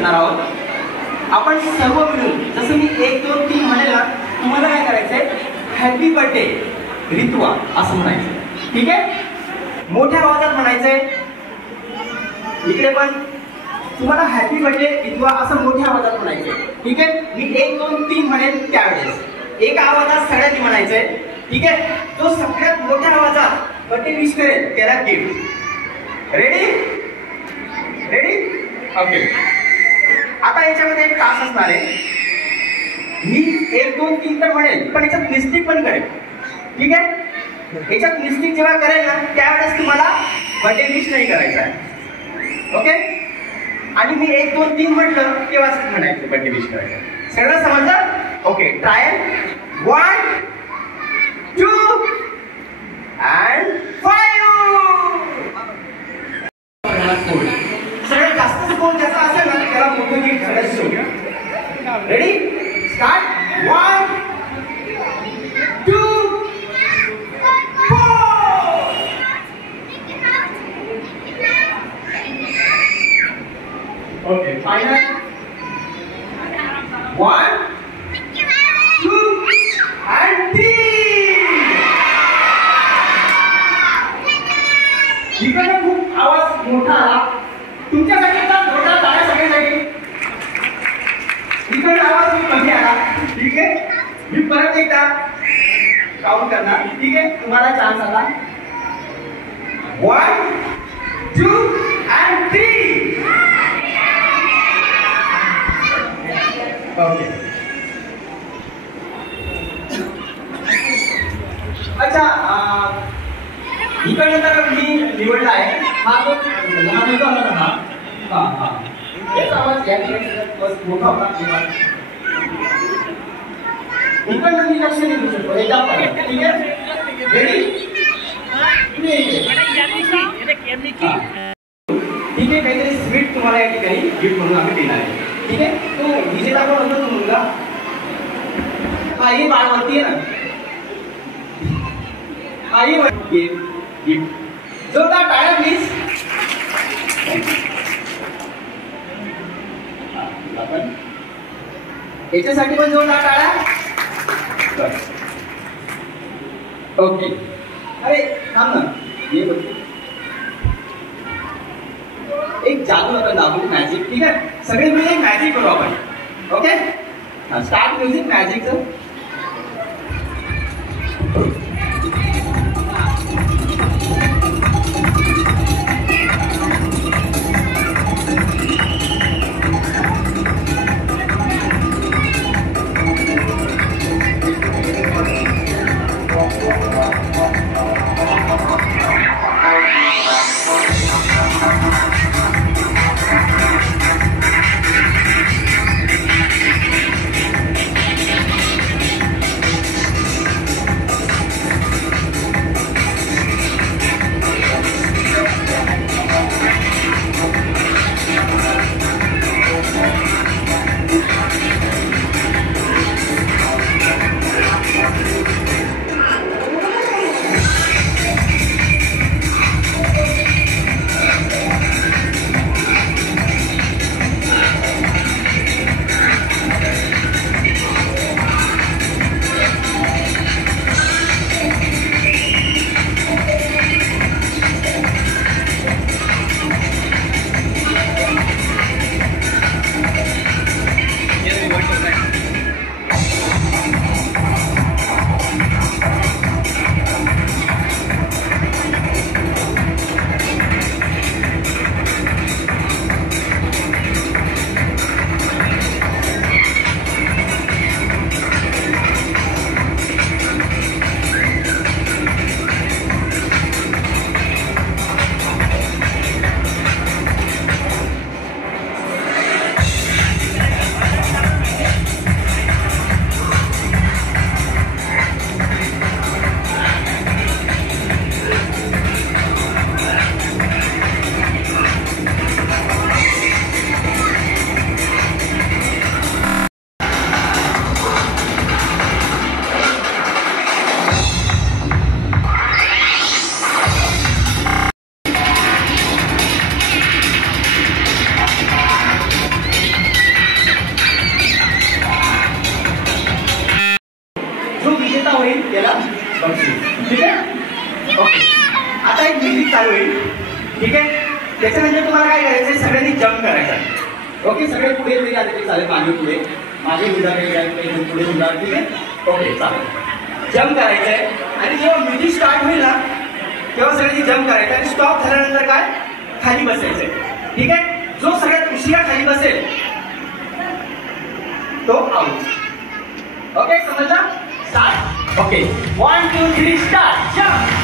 करणार आहोत. आपण सर्व मिळून जसं मी 1 2 3 म्हणेल ना, तुम्हाला काय करायचंय, हॅपी बर्थडे रितुआ असं म्हणायचं. ठीक आहे, मोठ्या आवाजात म्हणायचंय. इकडे पण तुम्हाला हॅपी बर्थडे रितुआ असं मोठ्या आवाजात म्हणायचंय. ठीक आहे, मी 1 2 3 म्हणेल त्यावेळेस एका आवाजात सगळ्यांनी म्हणायचंय. ठीक आहे, जो सगळ्यात मोठ्या आवाजात बर्थडे विश करेल त्याला गिफ्ट. Ready ready okay. आता याच्यामध्ये एक तास असणार आहे. मी 1 2 3 तर म्हणेल, पण याच्यात मिस्टेक पण करेल. ठीक आहे, याच्यात मिस्टेक जेव्हा करेल ना त्यावेळेस तुम्हाला बर्थडे विश नाही करायचा आहे. ओके, आणि मी 1 2 3 म्हटलं तेव्हाच म्हणायचं बर्थडे विश करायचं. सगळं समजलं? Okay, trial 1 2 and 5. सगळ्यात जास्त स्कोर ज्याचा असेल ना त्याला मोठं गिफ्ट सगळ्यात शेवटी. Ready start 1 2 4. Okay, final 1 2 and 3. इकडे खूप आवाज मोठा आला. तुमच्यासाठी मोठा टाळ्या सगळ्यासाठी. इकडे आवाज खूप कमी आला. ठीक आहे, मी परत एकदा काउंट करणार. ठीक आहे, तुम्हाला चान्स आला. 1 2 and 3. ओके, अच्छा, इकडे तर मी निवडला आहे. हा जो लहान मुलगा होता ना, हा हा याचा आवाज मोठा होता. इकडनं मी लक्ष नाही देऊ शकतो. एकदा पण. ठीक आहे, रेडी ठीक आहे, काहीतरी स्वीट तुम्हाला या ठिकाणी गिफ्ट म्हणून आम्ही देणार आहे. ठीक आहे, तो विजेता पण होतो तो मुलगा. हा ही बाळवरती आहे ना, हा ही गिफ्ट. जोरदार टाळ्या प्लीज. याच्यासाठी पण जोरदार टाळ्या. ओके, अरे थांब ना, ये बघ एक जादू आपण दाखवू, मॅजिक. ठीक आहे, सगळे मिळून एक मॅजिक करू आपण. ओके, स्टार्ट म्युझिक मॅजिकचं. जम्प करायचा आहे. ओके, सगळे पुढे जरी आले तरी चालेल, मागे पुढे सुद्धा काही पुढे सुद्धा, ठीक आहे. ओके, चालेल. जम्प करायचं आहे आणि जेव्हा म्युझिक स्टार्ट होईल ना तेव्हा सगळ्यांनी जम्प करायचं आणि स्टॉप झाल्यानंतर काय खाली बसायचंय, ठीक आहे. जो सगळ्यात उशिरा खाली बसेल तो आउट. ओके, समजला? स्टार्ट. Okay, 1 2 3 start. जम्प.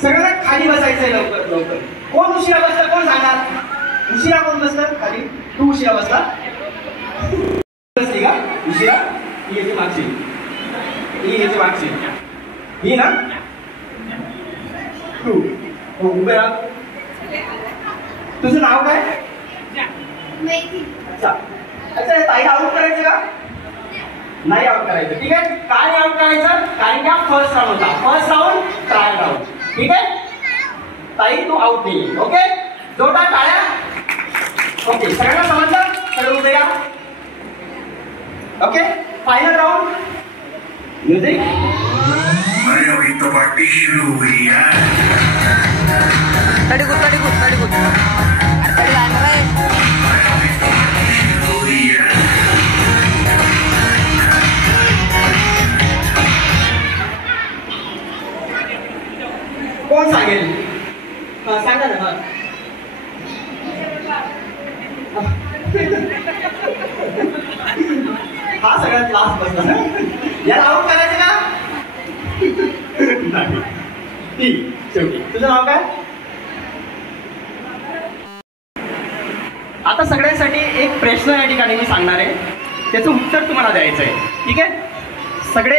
सगळ्यांना खाली बसायचंय लवकर लवकर. कोण उशिरा बसलं कोण सांगणार? उशिरा कोण बसलं खाली? तू उशिरा बसला बसली का उशिरा? ही याची मागची, ही याची मागची, ही ना तू. हो, उभे राहा. तुझं नाव काय? अच्छा अच्छा, ताईला आउट करायचं का? नाही आउट करायचं, ठीक आहे. काय नाही आउट करायचं कारण की हा फर्स्ट राऊंड होता. फर्स्ट राऊंड ट्रायल राऊंड, ठीक आहे. ताई तू आउट नाही. ओके, जोरदार टाळ्या. ओके, सगळ्यांना समजलं? सगळं उभे राहा. Okay, final round. म्युझिक. अभी तो पार्टी शुरू हुई है. तड़ी गुड तड़ी गुड तड़ी गुड तड़ी लाइन रहे. शुरू हुई है. कोण सांगेल? सांगा ना. हा सगळ्यात लास्ट बसला ना. याला आउट करायचं का? ठीक, शेवटी तुझं नाव काय? आता सगळ्यांसाठी एक प्रश्न या ठिकाणी मी सांगणार आहे, त्याचं उत्तर तुम्हाला द्यायचं आहे, ठीक आहे. सगळे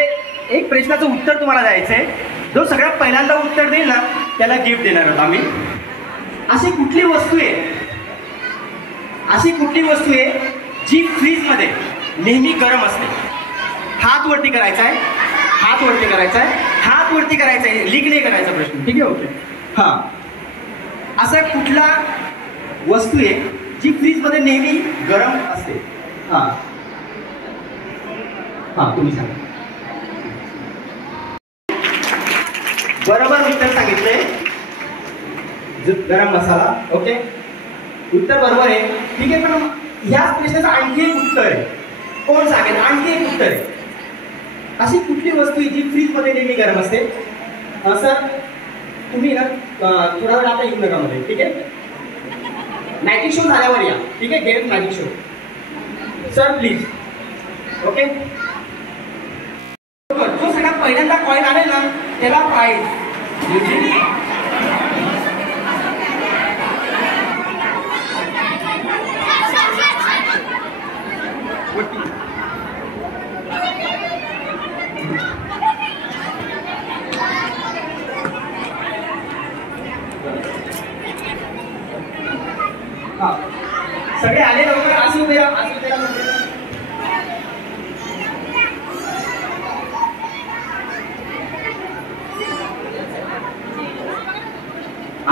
एक प्रश्नाचं उत्तर तुम्हाला द्यायचं आहे. जो सगळ्यात पहिल्यांदा उत्तर देईल ना त्याला गिफ्ट देणार आहोत आम्ही. अशी कुठली वस्तू आहे जी फ्रीजमध्ये नेहमी गरम असते? हात वरती करायचा आहे, हात वरती करायचा आहे, हात वरती करायचा आहे. लीक नाही करायचा प्रश्न, ठीक आहे. ओके, हां. असा कुठला वस्तू आहे जी फ्रीजमध्ये नेहमी गरम असते? हां हां, तुम्ही सांगा. बरोबर उत्तर सांगितलंय, गरम मसाला. ओके, उत्तर बरोबर आहे, ठीक आहे. पण याच प्रश्नाचं आणखी एक उत्तर आहे. कोण सांगेल? आणखी एक उत्तर आहे. अशी कुठली वस्तू आहे जी फ्रीजमध्ये नेहमी गरम असते? सर तुम्ही ना थोडा वेळ आता येऊ नका मध्ये, ठीक आहे. मॅजिक शो झाल्यावर या, ठीक आहे. Get magic show sir please. Okay, जो सगळ्यात पहिल्यांदा कॉइन आणेल ना त्याला प्राईज. हा, सगळे आले लवकर. अशी उभे राहा, अशी उभे राहा.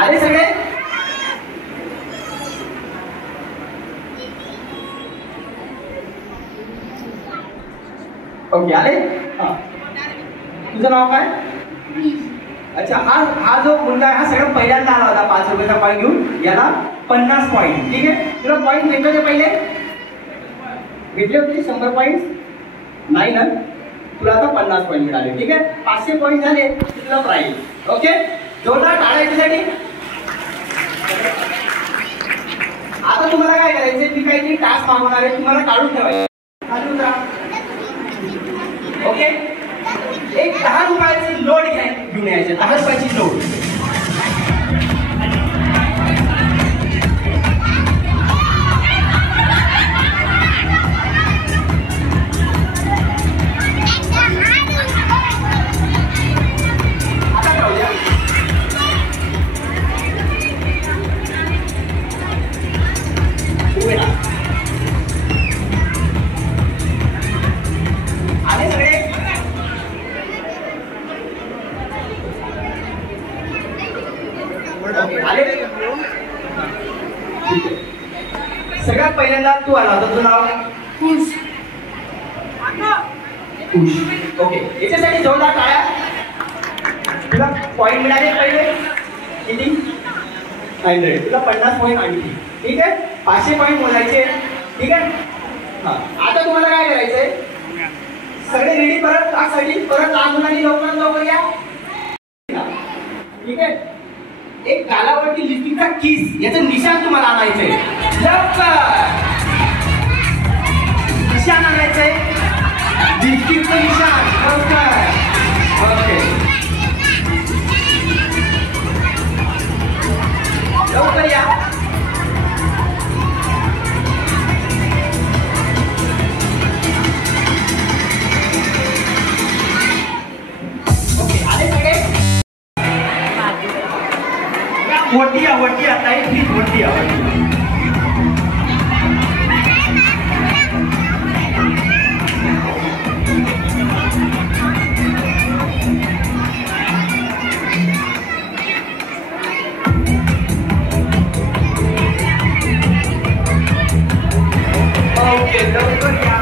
आले सगळे? ओके, आले. हा, तुझं नाव काय? अच्छा, हा जो मुलगा आहे हा सगळ्यात पहिल्यांदा आला होता 5 रुपयाचा कॉइन घेऊन. याला 50 पॉईंट, ठीक आहे. तुला पॉईंट भेटले होते पहिले? भेटले होते 100 पॉईंट? नाही ना, तुला आता 50 पॉईंट मिळाले, ठीक आहे. 500 पॉईंट झाले तुला प्राईज. ओके, जोरदार टाळ्या याच्यासाठी. आता तुम्हाला काय करायचंय, मी काहीतरी टास्क मागवणार आहे, तुम्हाला काढून ठेवायचं. खाली उतरा. ओके, एक 10 रुपयाची नोट घेऊन यायचे. 10 रुपयाची नोट. आता ओके आले. सगळ्यात पहिल्यांदा तू आला होता, तुझं नाव खुश. ओके, याच्यासाठी जोरदार टाळ्या. तुला पॉईंट मिळाले पहिले किती? 100. तुला 50 पॉईंट आणखी. ठीक आहे, 500 पॉईंट मोजायचे. ठीक आहे. हा, आता तुम्हाला काय करायचंय, सगळे रेडी परत क्लाससाठी. परत लहान मुलांनी लवकर लवकर या. ठीक आहे. एक गालावरती लिपस्टिकचा किस याचं निशाण तुम्हाला आणायचंय. लवकर निशाण आणायचंय, लिपस्टिकचं निशाण. लवकर. ओके, लवकर या. ओके, आले सगळे. वटी आता है, प्लीज वटी ओके, लवकर या.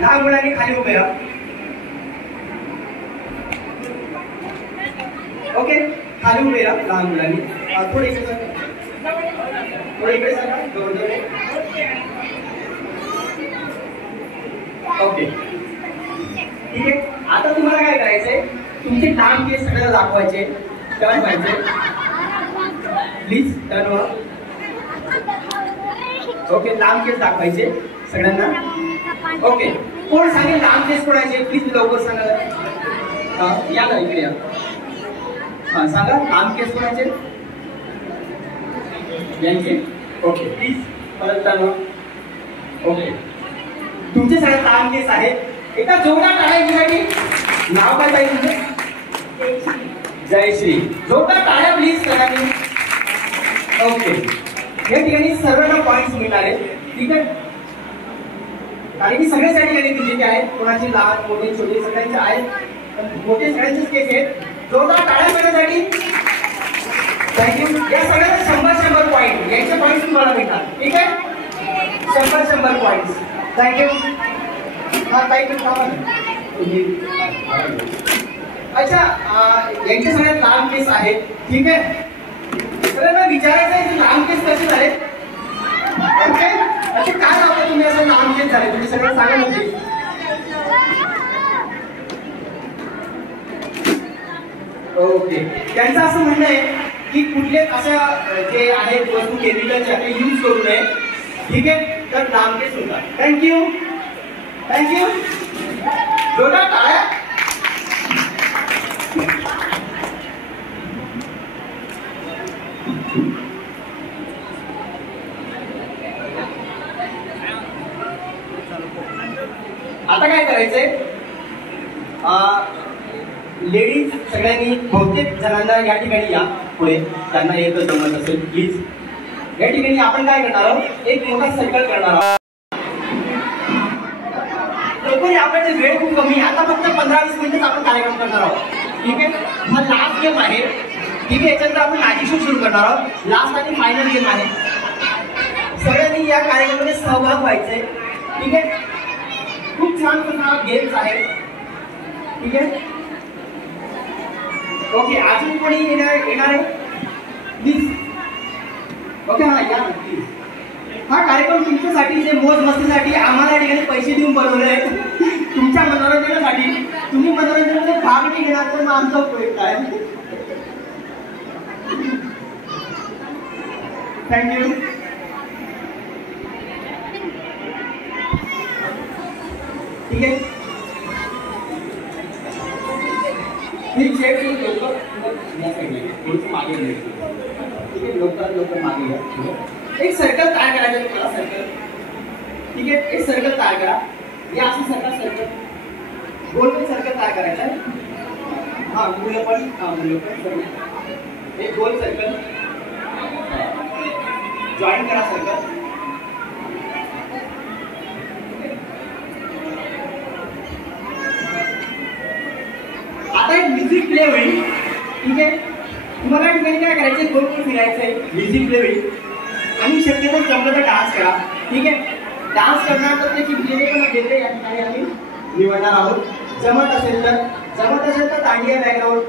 लहान मुलांनी खाली उभे राहा. ओके, खाली उभे राहा लहान मुलांनी. थोडे इकडे सांगा, थोडे इकडे सांगा. ओके, ठीक आहे. आता तुम्हाला काय करायचंय, तुमचे लांब केस सगळ्यांना दाखवायचे. टर्न व्हायचे, प्लीज टर्न व्हा. ओके, लांब केस दाखवायचे सगळ्यांना. ओके, कोण सांगेल लांब केस कोणाचे? प्लीज लवकर सांगा. या ना इकडे या. हा, सांगा लांब केस कोणाचे? यांचे. ओके, प्लीज परत टर्न. ओके, तुमचे सगळे लांब केस आहेत. एका जोरदार टाळ्यासाठी. नाव काय पाहिजे तुमचं? जयश्री. जोरदार टाळ्या प्लीज सगळ्यांनी. ओके, या ठिकाणी सर्वांना पॉईंट्स मिळणार आहेत. ठीक आहे, कारण की सगळ्याच या ठिकाणी दिलेले आहेत. कोणाचे लहान मोठे छोटे सगळ्यांचे आहेत, मोठे सगळ्यांचेच केस आहेत. जोरदार टाळ्या मिळण्यासाठी थँक्यू. या सगळ्यांना 100 पॉईंट, यांचे पॉईंट तुम्हाला मिळतात. ठीक आहे, 100 पॉईंट्स. थँक्यू. हा, काही अच्छा, यांचे सगळ्यात लांब केस आहेत. ठीक आहे, सगळ्यांना विचारायचं आहे की लांब केस कसे झाले. ओके, अच्छा काय लावता तुम्ही असं लांब केस झाले? तुम्ही सगळं सांगा ना प्लीज. ओके, त्यांचं असं म्हणणं आहे की कुठलेच अशा जे आहेत वस्तू केमिकलच्या ते यूज करू नये. ठीक आहे, तर लांब केस होतात. Thank you, thank you. जोरदार टाळ्या. आता काय करायचंय, लेडीज सगळ्यांनी बहुतेक जणांना या ठिकाणी या पुढे, त्यांना एकच जमत असेल प्लीज. या ठिकाणी आपण काय करणार आहोत, एक मोठा सर्कल करणार आहोत. लवकर आपल्याकडे वेळ खूप कमी आहे. आता फक्त 15-20 मिनिटच आपण कार्यक्रम करणार आहोत. ठीक आहे, हा लास्ट गेम आहे. ठीक आहे, याच्यानंतर आपण मॅजिक शो सुरू करणार आहोत. लास्ट आणि फायनल गेम आहे. सगळ्यांनी या कार्यक्रमामध्ये सहभाग व्हायचे. ठीक आहे, खूप छान गेम्स आहेत. ठीक आहे, ओके. अजून कोणी येणार आहे प्लीज? ओके, हा या प्लीज. हा कार्यक्रम तुमच्यासाठी, जे मोज मस्तीसाठी आम्हाला या ठिकाणी पैसे देऊन बनवले आहेत, तुमच्या मनोरंजनासाठी. तुम्ही मनोरंजनामध्ये भाग नाही घेणार तर मग आमचा उपयोग काय? थँक्यू. ठीक आहे, मी चेक करून ठेवतो. मागे लवकर मागे घ्या. एक सर्कल तयार करायचं तुम्हाला. सर्कल. ठीक आहे, एक सर्कल तयार करा. या असं सर्कल गोल सर्कल तयार करायचं. हा मुलं पण एक गोल सर्कल जॉईन करा सर्कल. आता एक म्युझिक प्ले होईल. ठीक आहे, तुम्हाला काय करायचं, गोल गोल फिरायचंय, म्युझिक प्ले होईल आणि शक्यतो जमलं तर डान्स करा. ठीक आहे, डान्स करणार तर त्याची व्हिडिओ पण देते या ठिकाणी आम्ही निवडणार आहोत. जमत असेल तर दांडिया बॅकग्राऊंड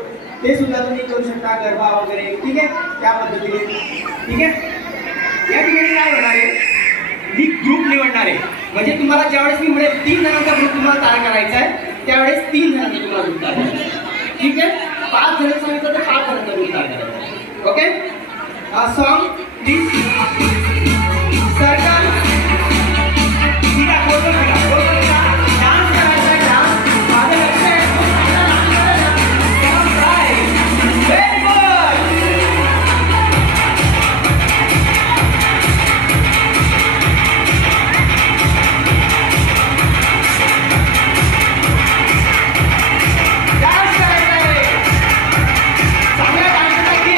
ते सुद्धा तुम्ही करू शकता, गरबा वगैरे. ठीक आहे, त्या पद्धतीने. ठीक आहे, या ठिकाणी काय होणार आहे, मी ग्रुप निवडणार आहे. म्हणजे तुम्हाला ज्यावेळेस मी म्हणेल 3 जणांचा ग्रुप तुम्हाला तयार करायचा आहे, त्यावेळेस 3 जणांचा तुम्हाला ग्रुप तयार करायचा आहे. ठीक आहे, 5 जण सांगितलं तर 5 जणांचा ग्रुप तयार करायचा आहे. Okay, song please circle. ठीक आहे, गोल फिरा, डान्स करायचा आहे. डान्स माझं लक्ष आहे. Very good. डान्स करायचा आहे. चांगला डान्स करायची.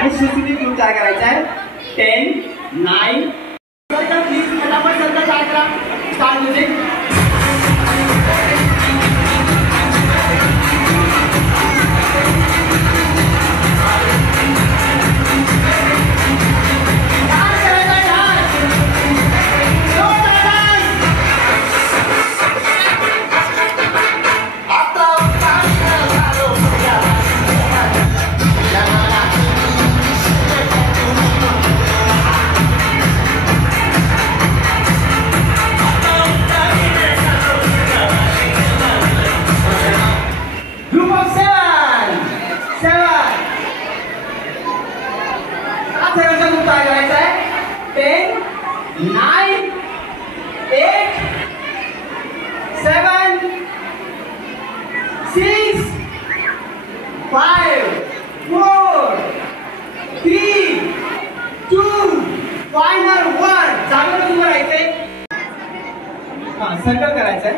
आणि सुसूती ग्रुप तयार करायचा आहे. 10, 9 प्लीज फटाफट सर्कल तयार करा. Start music. करायचा आहे. 10, 9, 8, 7, 6, 5, 4, 3, 2, फायनल 1. जागेवर उभं राहायचंय. सर्कल करायचंय.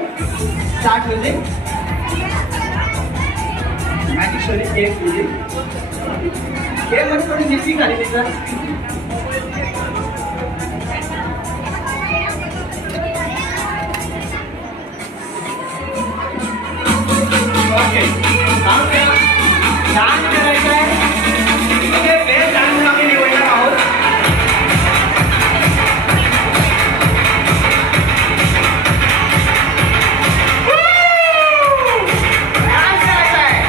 Start music. Magic story game music. Game मध्ये थोडी मिसिंग झाली त्याचं. ओके, डान्स करायचा आहे. ओके, बेस्ट डान्स आम्ही निवडणार आहोत. डान्स करायचा आहे.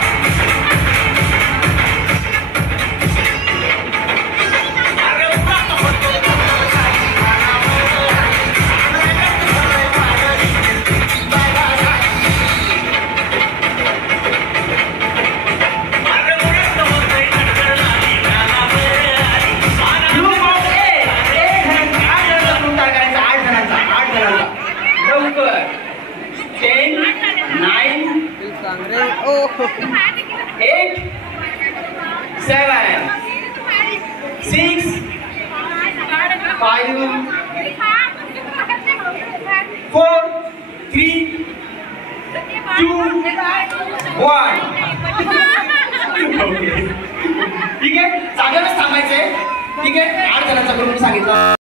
Eight, 7, 6, 5, 4, 3, 2, 1. ठीक आहे, जागेवरच थांबायचंय. ठीक आहे, 8 जणांचा ग्रुप सांगितलं.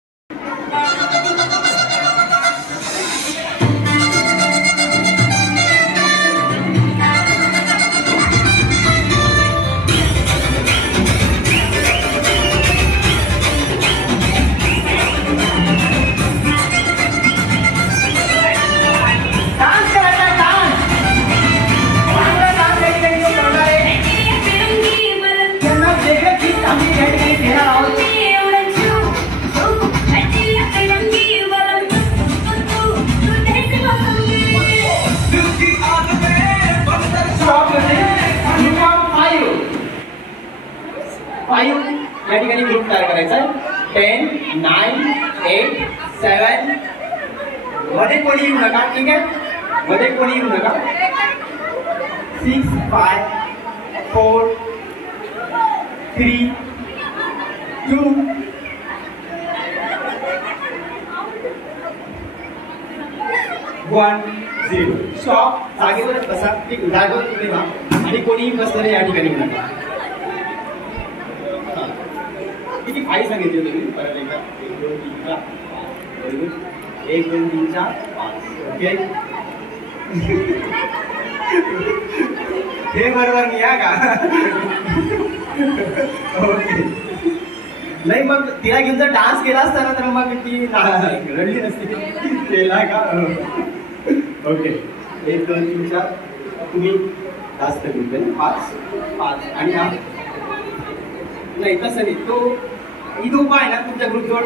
10, 9, 8, 7. मध्ये कोणी येऊ नका, ठीक आहे? मध्ये कोणी येऊ नका. 6, 5, 4, 3, 2. One zero. स्टॉप. जागेवरच बसा. ठीक, जागेवर तुम्ही व्हा आणि कोणीही बसलेलं या ठिकाणी येऊ नका. किती फाईव्ह सांगितले तुम्ही? परत एकदा. 1, 2, 3, 4, 5. ओके. हे बरोबर नाही या का? ओके. नाही मग तिला घेऊन जर डान्स केला असता ना तर मग ती रडली नसती. केला का? ओके. 1, 2, 3, 4. तुम्ही जास्त ग्रुप आहे. 5 आणि हा नाही तसं नाही. तो इथं उभा आहे ना तुमच्या ग्रुप जवळ.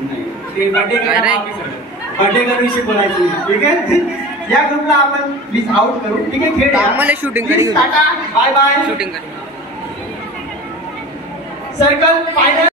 नाही ते बर्थडे विषयी बोलायचं. ठीक आहे. या ग्रुपला आपण प्लीज आउट करू. ठीक आहे. खेळ आम्हाला शूटिंग करी. Bye bye. शूटिंग करी. Circle final.